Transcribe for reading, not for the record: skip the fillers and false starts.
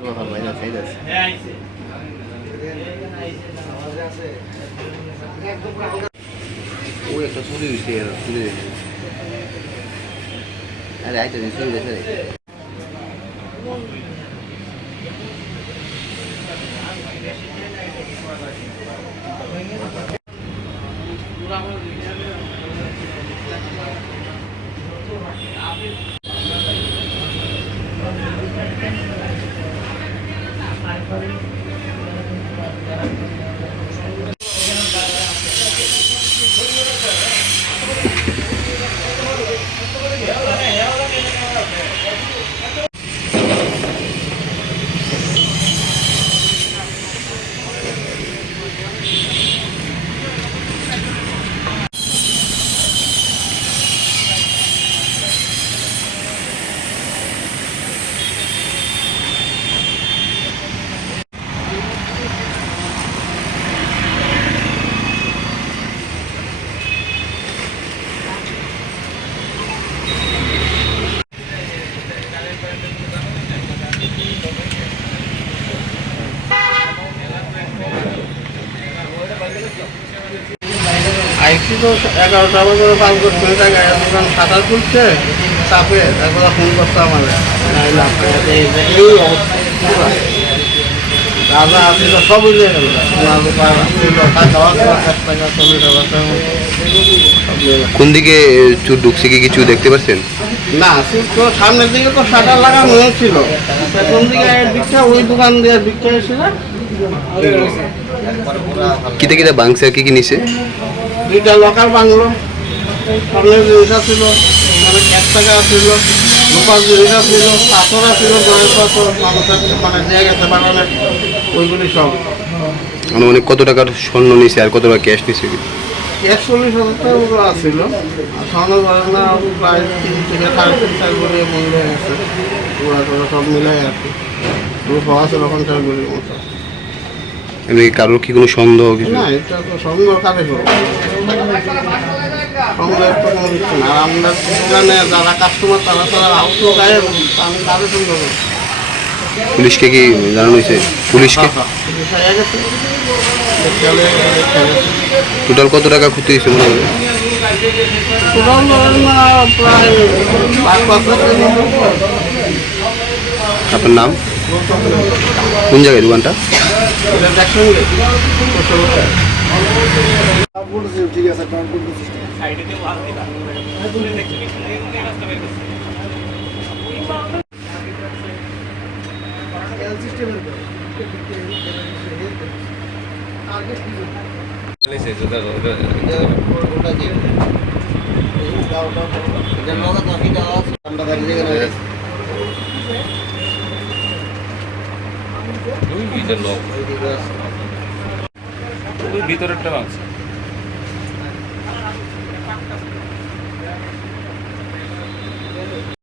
ওই একটা চুরি হয়েছে চুরি হয়েছে আরে আইতে চুরি হয়েছে আইসি তো 11টা বাজে পাল করতে জায়গায় দোকান সাঁতার খুলছে চাপে একবার ফোন করতে আমাদের এই অবস্থা দাদা আসছিল সব উঠে গেল কোন দিকে চুর ঢুকছে কি কিছু দেখতে পাচ্ছেন? না তো সামনের দিকে তো শাটার লাগানো হয়েছিল কোন দিকে দিকটা ওই দোকান দিয়ে দিকটা এসেছিল কিতে কিতে বাংছে কি কি নিছে? দুইটা লকার বাংলো সামনের জিনিস ছিল মানে 1 টাকা ছিল লোকাল জিনিস ছিল পাথর ছিল জলের পাথর মানুষের মানে দিয়ে গেছে বাগানে ওইগুলি সব মানে কত টাকার স্বর্ণ নিছে আর কত টাকা ক্যাশ নিছে? 41,000 টাকা ছিল আর স্বর্ণ গয়না প্রায় 3 থেকে 3.5 করে মূল্য আছে ওরা সব মিলাই আর কি পাওয়া ছিল 50 করে মতো। এমনি কারোর কি কোনো সন্দেহ কিছু? না এটা তো সন্দেহ কারে করবো সন্দেহ তো কোনো কিছু না আমরা দোকানে যারা কাস্টমার তারা আউট গায়ে আমি তাদের সন্দেহ করি। পুলিশকে কি জানানো হয়েছে? পুলিশকে টোটাল কত টাকা ক্ষতি হয়েছে মনে হয়? আপনার নাম? কোন জায়গায় দোকানটা? ঠিক আছে ভিতরেরটা ভাঙছে